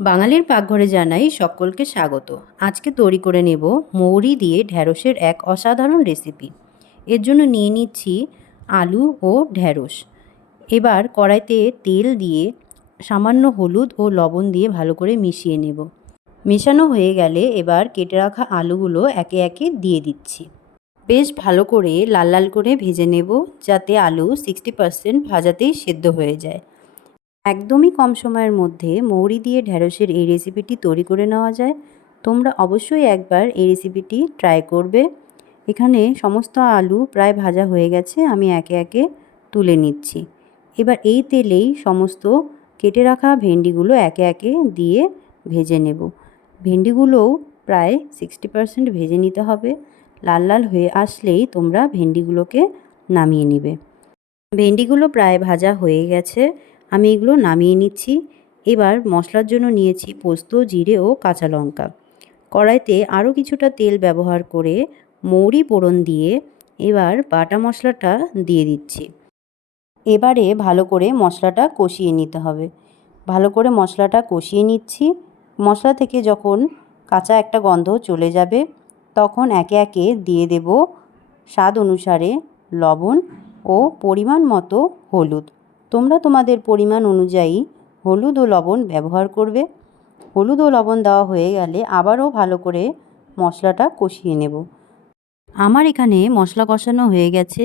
বাঙালির পাকঘরে জানাই সকলকে স্বাগত। আজকে তৈরি করে নেব মৌরি দিয়ে ঢ্যাঁড়সের এক অসাধারণ রেসিপি। এর জন্য নিয়ে নিচ্ছি আলু ও ঢ্যাঁড়স। এবার কড়াইতে তেল দিয়ে সামান্য হলুদ ও লবণ দিয়ে ভালো করে মিশিয়ে নেব। মেশানো হয়ে গেলে এবার কেটে রাখা আলুগুলো একে একে দিয়ে দিচ্ছি। বেশ ভালো করে লাল লাল করে ভেজে নেব, যাতে আলু 60% ভাজাতেই সেদ্ধ হয়ে যায়। একদমই কম সময়ের মধ্যে মৌরি দিয়ে ঢ্যাঁড়সের এই রেসিপিটি তৈরি করে নেওয়া যায়। তোমরা অবশ্যই একবার এই রেসিপিটি ট্রাই করবে। এখানে সমস্ত আলু প্রায় ভাজা হয়ে গেছে, আমি একে একে তুলে নিচ্ছি। এবার এই তেলেই সমস্ত কেটে রাখা ভেন্ডিগুলো একে একে দিয়ে ভেজে নেব। ভেন্ডিগুলোও প্রায় 60% ভেজে নিতে হবে। লাল লাল হয়ে আসলেই তোমরা ভেন্ডিগুলোকে নামিয়ে নেবে। ভেন্ডিগুলো প্রায় ভাজা হয়ে গেছে, আমি এগুলো নামিয়ে নিচ্ছি। এবার মশলার জন্য নিয়েছি পোস্ত, জিরে ও কাঁচা লঙ্কা। কড়াইতে আরও কিছুটা তেল ব্যবহার করে মৌরি ফোড়ন দিয়ে এবার বাটা মশলাটা দিয়ে দিচ্ছি। এবারে ভালো করে মশলাটা কষিয়ে নিতে হবে। ভালো করে মশলাটা কষিয়ে নিচ্ছি। মশলা থেকে যখন কাঁচা একটা গন্ধ চলে যাবে, তখন একে একে দিয়ে দেব স্বাদ অনুসারে লবণ ও পরিমাণ মতো হলুদ। তোমরা তোমাদের পরিমাণ অনুযায়ী হলুদ ও লবণ ব্যবহার করবে। হলুদ ও লবণ দেওয়া হয়ে গেলে আবারও ভালো করে মশলাটা কষিয়ে নেব। আমার এখানে মশলা কষানো হয়ে গেছে,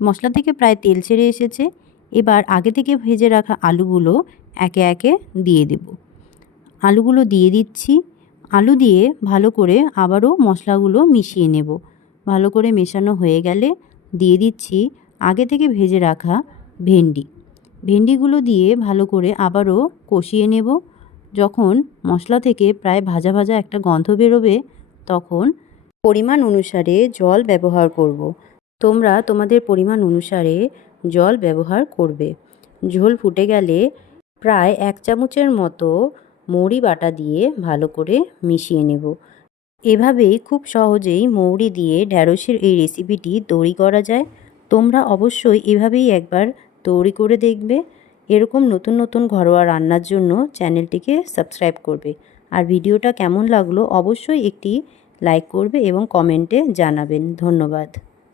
মশলা থেকে প্রায় তেল ছেড়ে এসেছে। এবার আগে থেকে ভেজে রাখা আলুগুলো একে একে দিয়ে দেব। আলুগুলো দিয়ে দিচ্ছি। আলু দিয়ে ভালো করে আবারও মশলাগুলো মিশিয়ে নেব। ভালো করে মেশানো হয়ে গেলে দিয়ে দিচ্ছি আগে থেকে ভেজে রাখা ভেন্ডি। ভেন্ডিগুলো দিয়ে ভালো করে আবারও কষিয়ে নেব। যখন মশলা থেকে প্রায় ভাজা ভাজা একটা গন্ধ বেরোবে, তখন পরিমাণ অনুসারে জল ব্যবহার করব। তোমরা তোমাদের পরিমাণ অনুসারে জল ব্যবহার করবে। ঝোল ফুটে গেলে প্রায় 1 চামচের মতো মৌরি বাটা দিয়ে ভালো করে মিশিয়ে নেব। এভাবেই খুব সহজেই মৌরি দিয়ে ঢ্যাঁড়সের এই রেসিপিটি তৈরি করা যায়। তোমরা অবশ্যই এভাবেই একবার তৈরি করে দেখবে। এরকম নতুন নতুন ঘরোয়া রান্নার জন্য চ্যানেলটিকে সাবস্ক্রাইব করবে। আর ভিডিওটা কেমন লাগলো অবশ্যই একটি লাইক করবে এবং কমেন্টে জানাবেন। ধন্যবাদ।